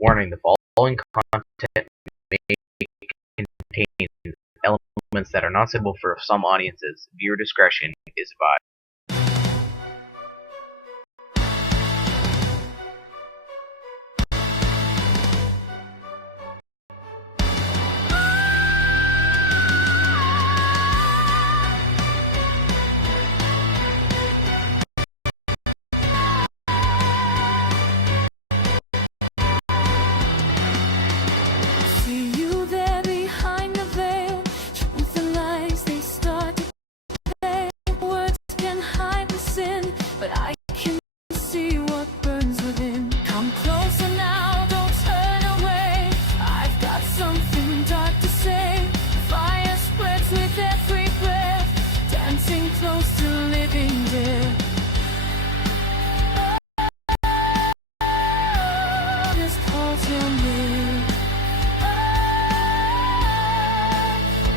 Warning: the following content may contain elements that are not suitable for some audiences. Viewer discretion is advised. See you there behind the veil. Truth and lies, they start to play. Words can hide the sin, but I can see what burns within. Come closer now, don't turn away. I've got something dark to say. Fire spreads with every breath, dancing close to living death. Just call to me.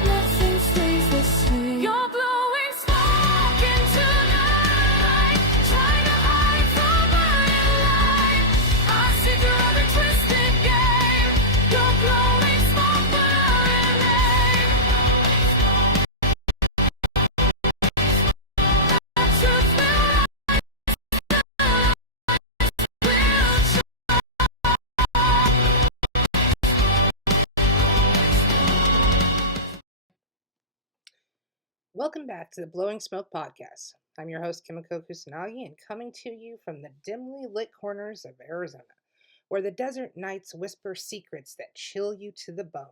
Nothing stays the same. You're blowing smoke into the night, trying to hide from burning light. I see through every twisted game. You're blowing smoke, but I remain. Truth will Welcome back to the Blowing Smoke Podcast. I'm your host, Kimiko Kusanagi, and coming to you from the dimly lit corners of Arizona, where the desert nights whisper secrets that chill you to the bone.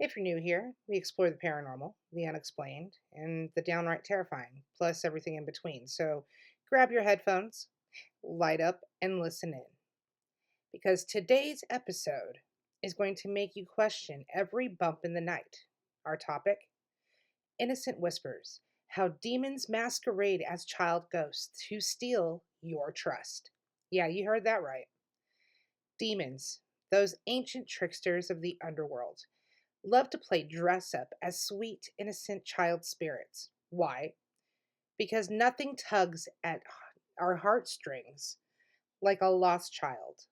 If you're new here, we explore the paranormal, the unexplained, and the downright terrifying, plus everything in between. So grab your headphones, light up, and listen in. Because today's episode is going to make you question every bump in the night. Our topic: Innocent Whispers, how demons masquerade as child ghosts to steal your trust. Yeah, you heard that right. Demons, those ancient tricksters of the underworld, love to play dress up as sweet, innocent child spirits. Why? Because nothing tugs at our heartstrings like a lost child.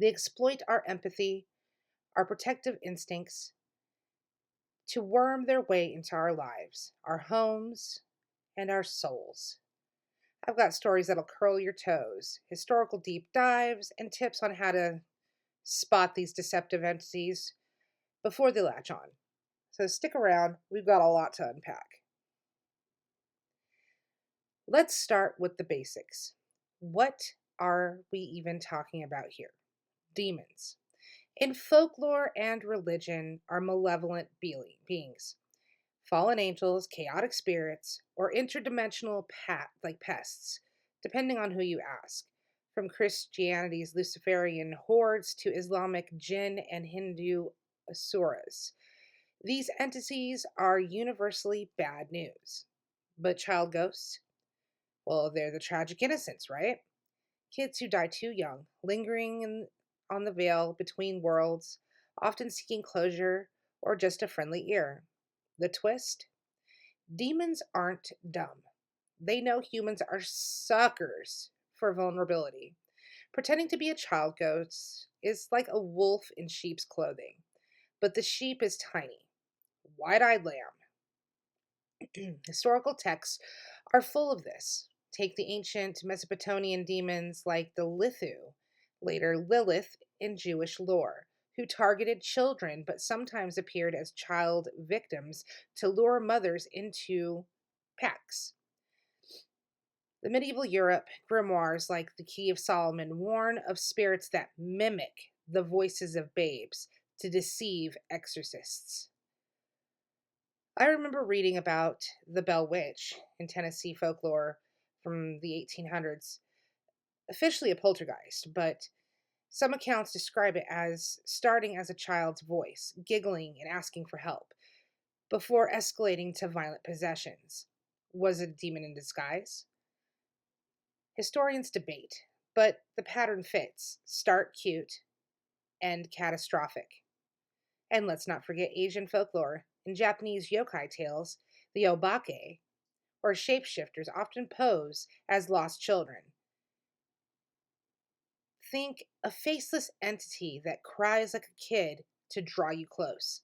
They exploit our empathy, our protective instincts, to worm their way into our lives, our homes, and our souls. I've got stories that'll curl your toes, historical deep dives, and tips on how to spot these deceptive entities before they latch on. So stick around, we've got a lot to unpack. Let's start with the basics. What are we even talking about here? Demons. In folklore and religion, are malevolent beings, fallen angels, chaotic spirits, or interdimensional pests, depending on who you ask. From Christianity's Luciferian hordes to Islamic jinn and Hindu asuras. These entities are universally bad news. But child ghosts? Well, they're the tragic innocents, right? Kids who die too young, lingering on the veil between worlds, often seeking closure or just a friendly ear. The twist? Demons aren't dumb. They know humans are suckers for vulnerability. Pretending to be a child ghost is like a wolf in sheep's clothing, but the sheep is tiny, wide-eyed lamb. Historical texts are full of this. Take the ancient Mesopotamian demons like the Lithu, later Lilith in Jewish lore, who targeted children but sometimes appeared as child victims to lure mothers into packs. The medieval Europe grimoires like the Key of Solomon warn of spirits that mimic the voices of babes to deceive exorcists. I remember reading about the Bell Witch in Tennessee folklore from the 1800s, officially a poltergeist, but some accounts describe it as starting as a child's voice, giggling and asking for help, before escalating to violent possessions. Was it a demon in disguise? Historians debate, but the pattern fits: start cute, end catastrophic. And let's not forget Asian folklore. In Japanese yokai tales, the obake, or shapeshifters, often pose as lost children. Think a faceless entity that cries like a kid to draw you close.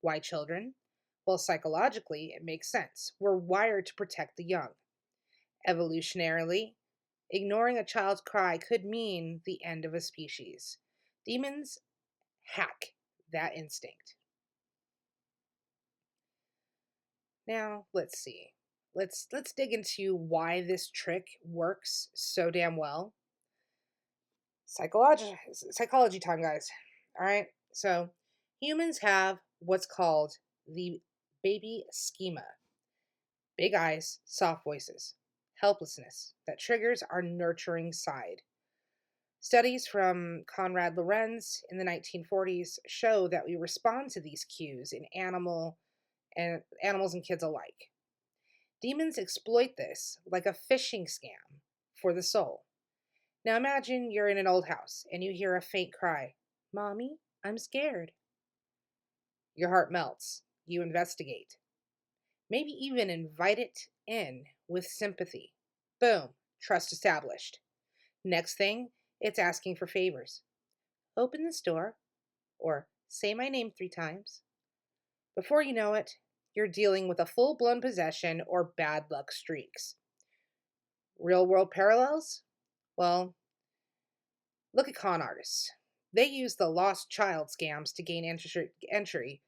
Why children? Well, psychologically, it makes sense. We're wired to protect the young. Evolutionarily, ignoring a child's cry could mean the end of a species. Demons hack that instinct. Now, let's see. Let's dig into why this trick works so damn well. Psychology time, guys. All right. So, humans have what's called the baby schema. Big eyes, soft voices, helplessness that triggers our nurturing side. Studies from Konrad Lorenz in the 1940s show that we respond to these cues in animals and kids alike. Demons exploit this like a phishing scam for the soul. Now imagine you're in an old house and you hear a faint cry, "Mommy, I'm scared." Your heart melts. You investigate. Maybe even invite it in with sympathy. Boom, trust established. Next thing, it's asking for favors. "Open this door," or "say my name 3 times." Before you know it, you're dealing with a full blown possession or bad luck streaks. Real world parallels? Well, look at con artists. They use the lost child scams to gain entry,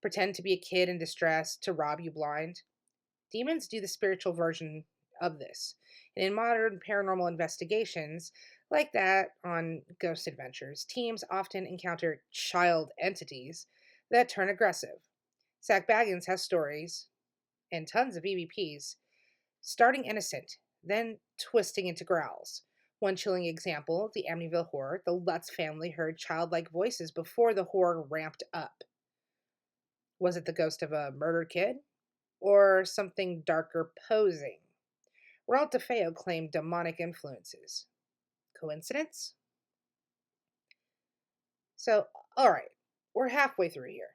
pretend to be a kid in distress to rob you blind. Demons do the spiritual version of this. And in modern paranormal investigations, like that on Ghost Adventures, teams often encounter child entities that turn aggressive. Zach Baggins has stories and tons of EVPs, starting innocent, then twisting into growls. One chilling example, the Amityville Horror, the Lutz family heard childlike voices before the horror ramped up. Was it the ghost of a murdered kid? Or something darker posing? Ralph DeFeo claimed demonic influences. Coincidence? So, alright, we're halfway through here.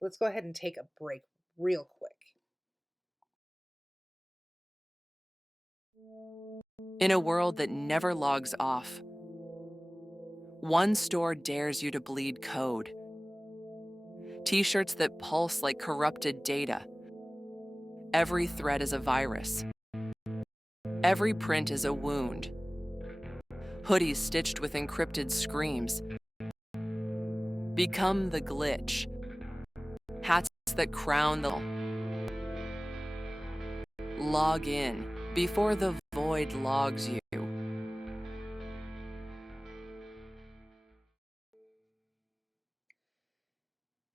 Let's go ahead and take a break real quick. In a world that never logs off, one store dares you to bleed code. T-shirts that pulse like corrupted data. Every thread is a virus. Every print is a wound. Hoodies stitched with encrypted screams. Become the glitch. Hats that crown the... Log in before the void logs you.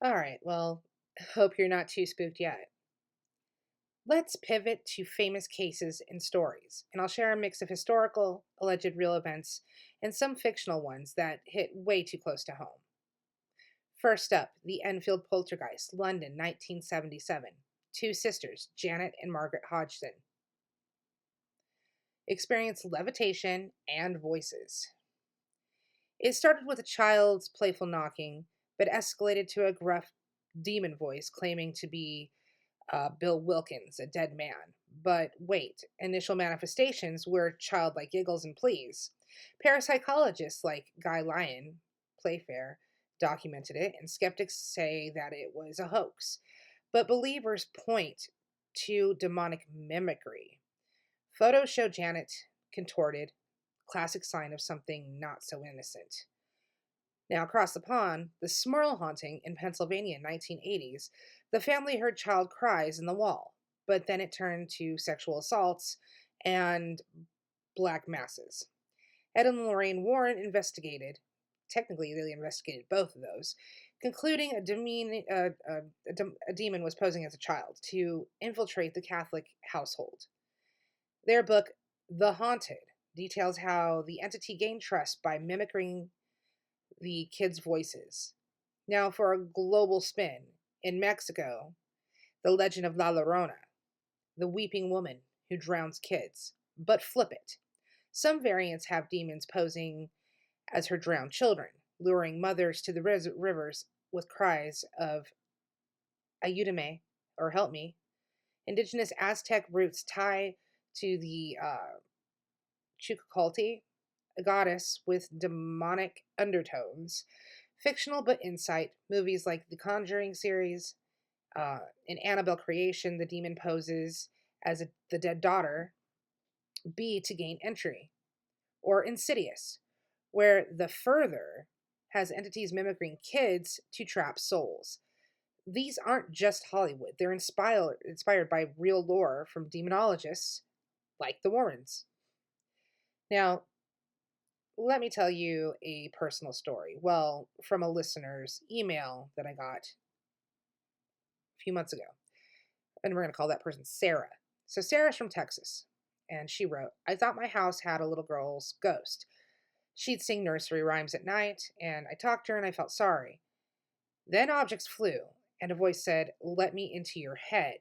Alright, well, hope you're not too spooked yet. Let's pivot to famous cases and stories, and I'll share a mix of historical, alleged real events, and some fictional ones that hit way too close to home. First up, the Enfield Poltergeist, London, 1977. Two sisters, Janet and Margaret Hodgson, experienced levitation and voices. It started with a child's playful knocking, but escalated to a gruff demon voice claiming to be Bill Wilkins, a dead man. But wait, initial manifestations were childlike giggles and pleas. Parapsychologists like Guy Lyon, Playfair, documented it, and skeptics say that it was a hoax. But believers point to demonic mimicry. Photos show Janet contorted, classic sign of something not so innocent. Now, across the pond, the Smurl haunting in Pennsylvania in 1980s, the family heard child cries in the wall, but then it turned to sexual assaults and black masses. Ed and Lorraine Warren investigated. Technically, they investigated both of those, concluding a demon was posing as a child to infiltrate the Catholic household. Their book, The Haunted, details how the entity gained trust by mimicking the kids' voices. Now, for a global spin, in Mexico, the legend of La Llorona, the weeping woman who drowns kids. But flip it. Some variants have demons posing as her drowned children, luring mothers to the rivers with cries of "Ayúdame" or "Help me." Indigenous Aztec roots tie to the Chucalti, a goddess with demonic undertones. Fictional but insight. Movies like the Conjuring series, in Annabelle Creation, the demon poses as the dead daughter, B, to gain entry. Or Insidious, where the further has entities mimicking kids to trap souls. These aren't just Hollywood, they're inspired by real lore from demonologists like the Warrens. Now, let me tell you a personal story. Well, from a listener's email that I got a few months ago. And we're going to call that person Sarah. So, Sarah's from Texas. And she wrote, I thought my house had a little girl's ghost. She'd sing nursery rhymes at night, and I talked to her and I felt sorry. Then objects flew, and a voice said, let me into your head.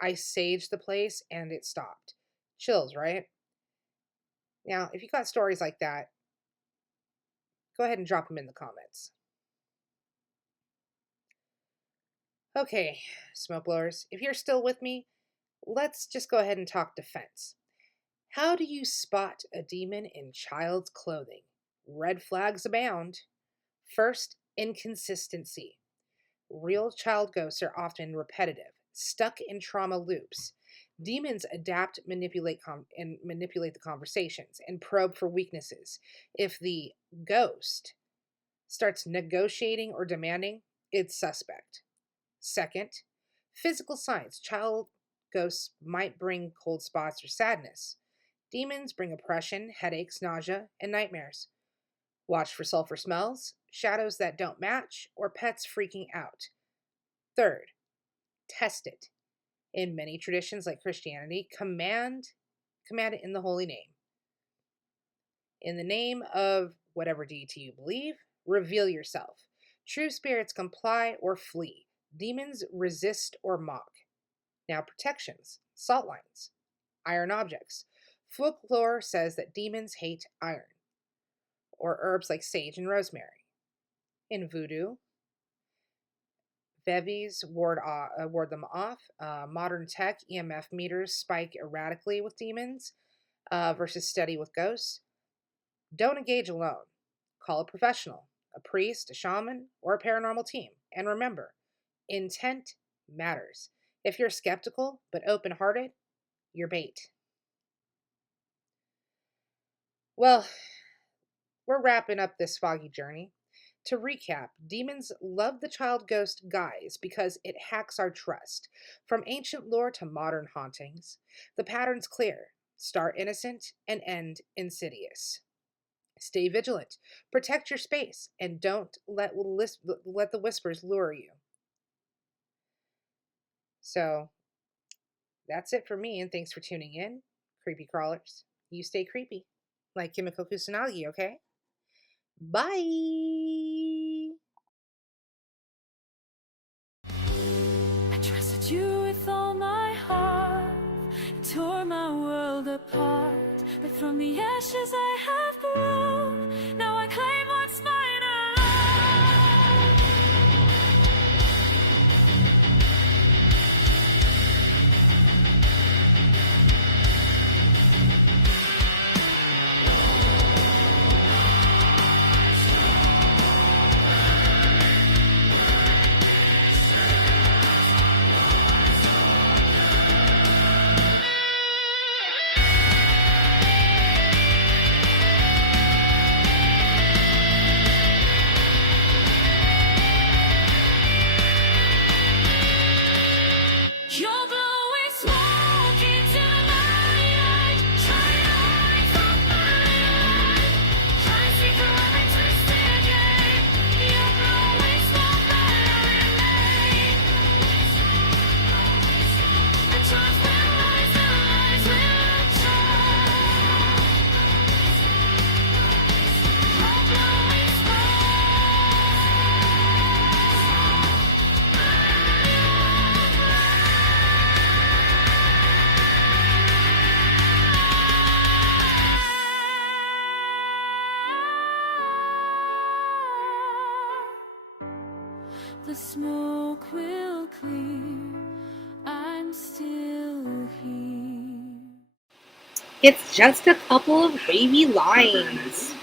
I saged the place, and it stopped. Chills, right? Now, if you got stories like that, go ahead and drop them in the comments. Okay, smoke blowers, if you're still with me, let's just go ahead and talk defense. How do you spot a demon in child's clothing? Red flags abound. First, inconsistency. Real child ghosts are often repetitive, stuck in trauma loops. Demons adapt, manipulate the conversations, and probe for weaknesses. If the ghost starts negotiating or demanding, it's suspect. Second, physical signs. Child ghosts might bring cold spots or sadness. Demons bring oppression, headaches, nausea, and nightmares. Watch for sulfur smells, shadows that don't match, or pets freaking out. Third, test it. In many traditions like Christianity, command it in the holy name. In the name of whatever deity you believe, reveal yourself. True spirits comply or flee. Demons resist or mock. Now, protections, salt lines, iron objects. Folklore says that demons hate iron, or herbs like sage and rosemary. In voodoo, bevies ward them off. Modern tech, EMF meters spike erratically with demons versus steady with ghosts. Don't engage alone. Call a professional, a priest, a shaman, or a paranormal team. And remember, intent matters. If you're skeptical but open-hearted, you're bait. Well, we're wrapping up this foggy journey. To recap, demons love the child ghost guise because it hacks our trust. From ancient lore to modern hauntings, the pattern's clear. Start innocent and end insidious. Stay vigilant, protect your space, and don't let the whispers lure you. So, that's it for me, and thanks for tuning in, creepy crawlers. You stay creepy, like Kimiko Kusanagi, okay? Bye! I trusted you with all my heart, tore my world apart, but from the ashes I have grown. Now I claim what's mine the smoke will clear. I'm still here. It's just a couple of wavy lines.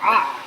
God.